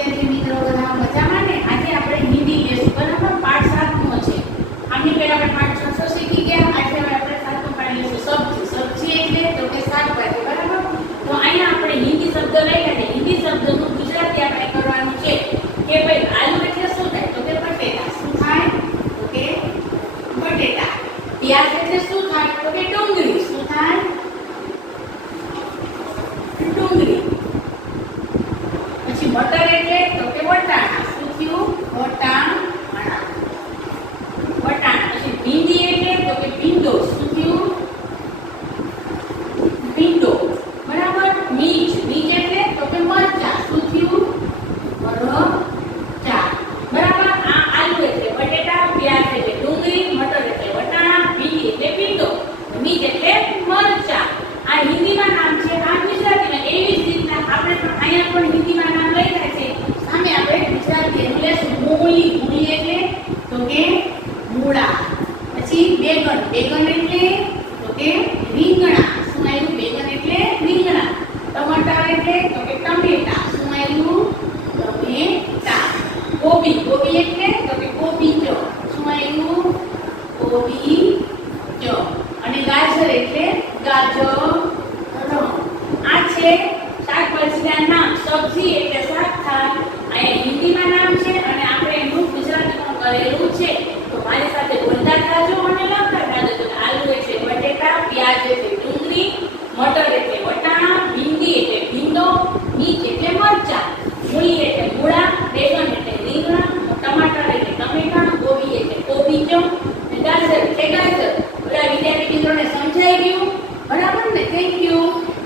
વિદ્યાર્થી મિત્રો બધા મજામાં ને? આજે આપણે હિન્દી લેશું, બરાબર? પાઠ 7 નો છે. આની પહેલા આપણે પાઠ 6 શીખી ગયા. આજે હવે આપણે 7નો પાઠ લેશું. સબ્જી. સબ્જી એટલે તો કે શાકભાજી, બરાબર? તો અહીંયા આપણે હિન્દી શબ્દ લઈ અને હિન્દી શબ્દનું ગુજરાતી આપણે કરવાનું છે કે ભાઈ આલુ એટલે શું થાય? તો કે બટેટા. શું થાય? તો કે બટેટા. પ્યાજ એટલે શું થાય? તો કે ડુંગળી. શું થાય? ડુંગળી. પછી મટર એટલે તો કે વટાણા. શું થયું? વટાણા. વટાણા. પછી ભીંડી એટલે તો કે ભીંડો. શું થયું? ભીંડો. બરાબર? મિર્ચ. મિર્ચ એટલે તો કે મરચા. શું થયું? મરચા. બરાબર? આ આલુ એટલે બટેટા, પ્યાજ એટલે ડુંગળી, મટર એટલે વટાણા, ભીંડી એટલે ભીંડો, મિર્ચ એટલે મરચા. આ હિન્દીમાં નામ છે, આ ગુજરાતીમાં. એવી જ રીતના આપણે પણ અહીંયા પણ હિન્દીમાં નામ લખ્યા છે. સામે આપણે ગુજરાતી એનું લેશું. મૂળી. મૂળી એટલે તો કે મૂળા. પછી બેગન. બેગન એટલે તો કે રીંગણા. શું આવ્યું? બેગન એટલે રીંગણા. ટમાટર એટલે તો કે ટમેટા. શું આવ્યું? ટમેટા. કોબી. કોબી એટલે તો કે કોબીજો. શું આવ્યું? કોબીજો. અને ગાજર એટલે ગાજર. આ છે શાકભાજીના નામ. સબ્જી એટલે શાક થાય. અહીંયા હિન્દીમાં નામ છે અને આપણે એનું ગુજરાતીમાં કરેલું છે. તો મારી સાથે બોલતા થાજો અને લખતા થાજો. તો આલુ એટલે બટેટા, પ્યાજ એટલે ડુંગળી, મટર એટલે વટાણા, ભીંડી એટલે ભીંડો, મિર્ચ એટલે મરચા, મૂળી એટલે મૂળા, બેગન એટલે રીંગણા, ટમાટર એટલે ટમેટા, કોબી એટલે કોબીજો, ગાજર એટલે ગાજર. બધા વિદ્યાર્થી મિત્રોને સમજાઈ ગયું? બરાબર ને? Thank you.